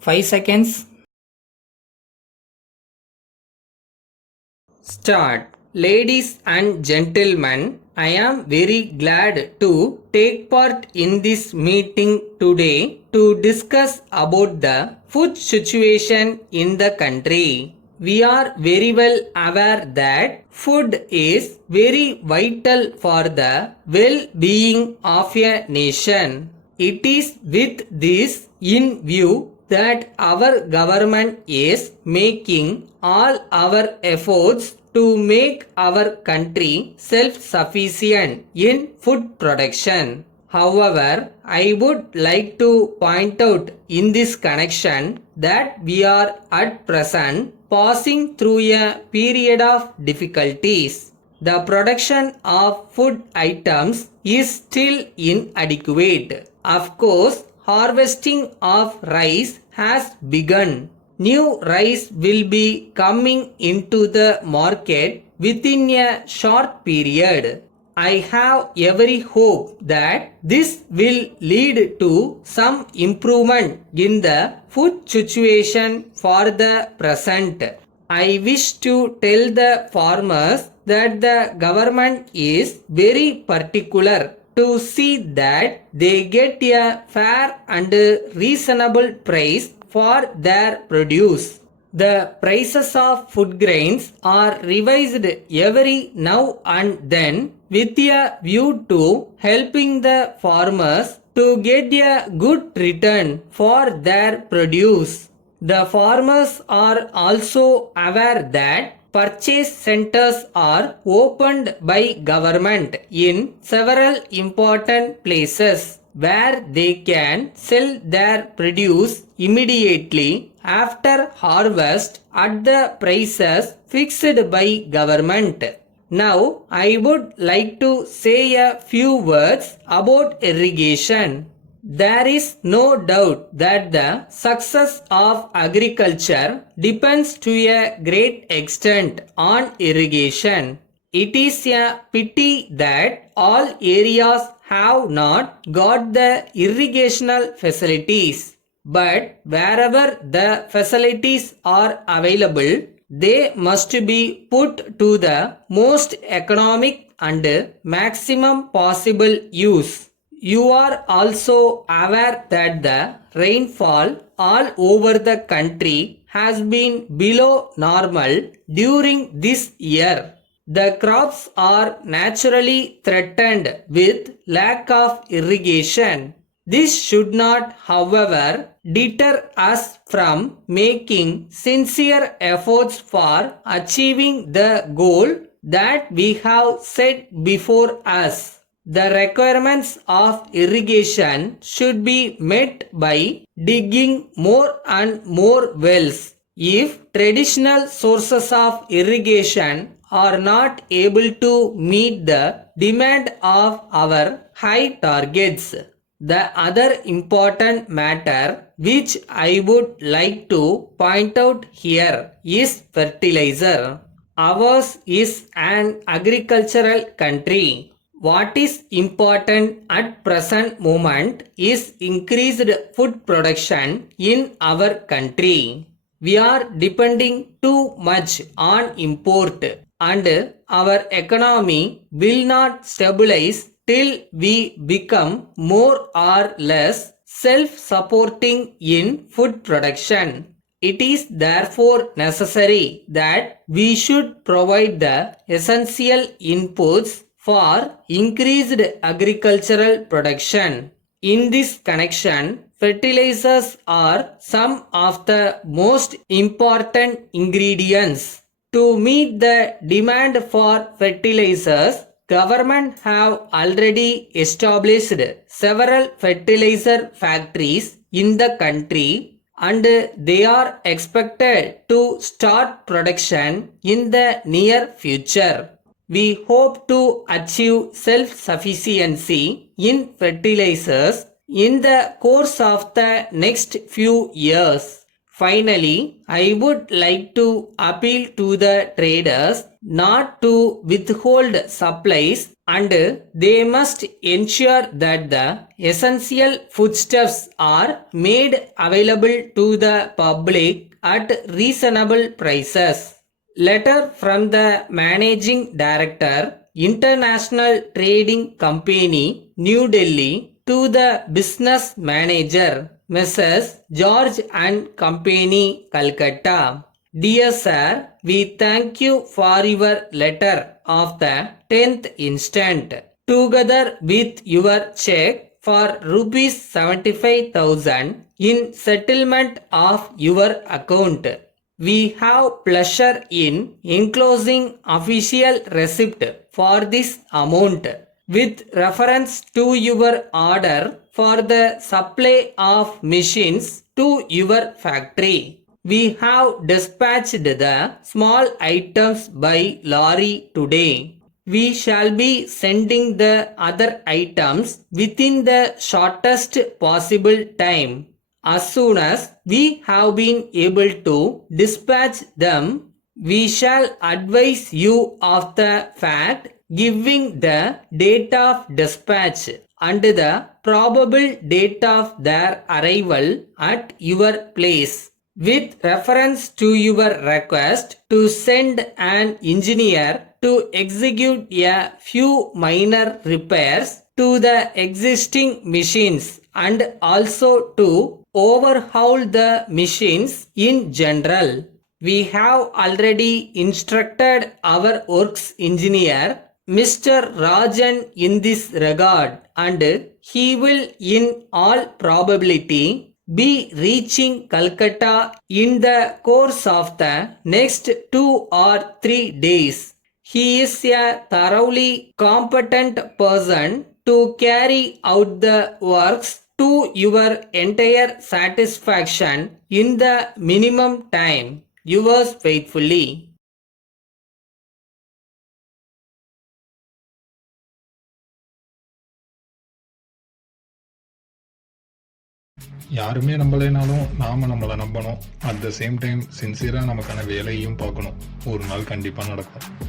5 seconds. Start. Ladies and gentlemen, I am very glad to take part in this meeting today to discuss about the food situation in the country. We are very well aware that food is very vital for the well-being of a nation. It is with this in view that our government is making all our efforts to make our country self-sufficient in food production. However, I would like to point out in this connection that we are at present passing through a period of difficulties. The production of food items is still inadequate. Of course, harvesting of rice has begun. New rice will be coming into the market within a short period. I have every hope that this will lead to some improvement in the food situation for the present. I wish to tell the farmers that the government is very particular to see that they get a fair and reasonable price for their produce. The prices of food grains are revised every now and then with a view to helping the farmers to get a good return for their produce. The farmers are also aware that purchase centers are opened by government in several important places where they can sell their produce immediately after harvest at the prices fixed by government. Now, I would like to say a few words about irrigation. There is no doubt that the success of agriculture depends to a great extent on irrigation. It is a pity that all areas have not got the irrigational facilities. But wherever the facilities are available, they must be put to the most economic and maximum possible use. You are also aware that the rainfall all over the country has been below normal during this year. The crops are naturally threatened with lack of irrigation. This should not, however, deter us from making sincere efforts for achieving the goal that we have set before us. The requirements of irrigation should be met by digging more and more wells. If traditional sources of irrigation are not able to meet the demand of our high targets. The other important matter which I would like to point out here is fertilizer. Ours is an agricultural country. What is important at present moment is increased food production in our country. We are depending too much on import and our economy will not stabilize till we become more or less self-supporting in food production. It is therefore necessary that we should provide the essential inputs for increased agricultural production. In this connection, fertilizers are some of the most important ingredients. To meet the demand for fertilizers, government have already established several fertilizer factories in the country and they are expected to start production in the near future. We hope to achieve self-sufficiency in fertilizers in the course of the next few years. Finally, I would like to appeal to the traders not to withhold supplies, and they must ensure that the essential foodstuffs are made available to the public at reasonable prices. Letter from the Managing Director, International Trading Company, New Delhi, to the Business Manager, Messrs. George and Company, Calcutta. Dear Sir, we thank you for your letter of the 10th instant, together with your check for rupees 75,000 in settlement of your account. We have pleasure in enclosing official receipt for this amount with reference to your order for the supply of machines to your factory. We have dispatched the small items by lorry today. We shall be sending the other items within the shortest possible time. As soon as we have been able to dispatch them, we shall advise you of the fact, giving the date of dispatch and the probable date of their arrival at your place. With reference to your request to send an engineer to execute a few minor repairs to the existing machines and also to overhaul the machines in general. We have already instructed our works engineer, Mr. Rajan, in this regard, and he will in all probability be reaching Calcutta in the course of the next 2 or 3 days. He is a thoroughly competent person to carry out the works to your entire satisfaction in the minimum time. Yours faithfully. யாருமே நம்பலைனாலும் நாம நம்மளை நம்பணும். At the same time சின்சியராக நமக்கான வேலையும் பார்க்கணும். ஒரு நாள் கண்டிப்பாக நடக்கும்.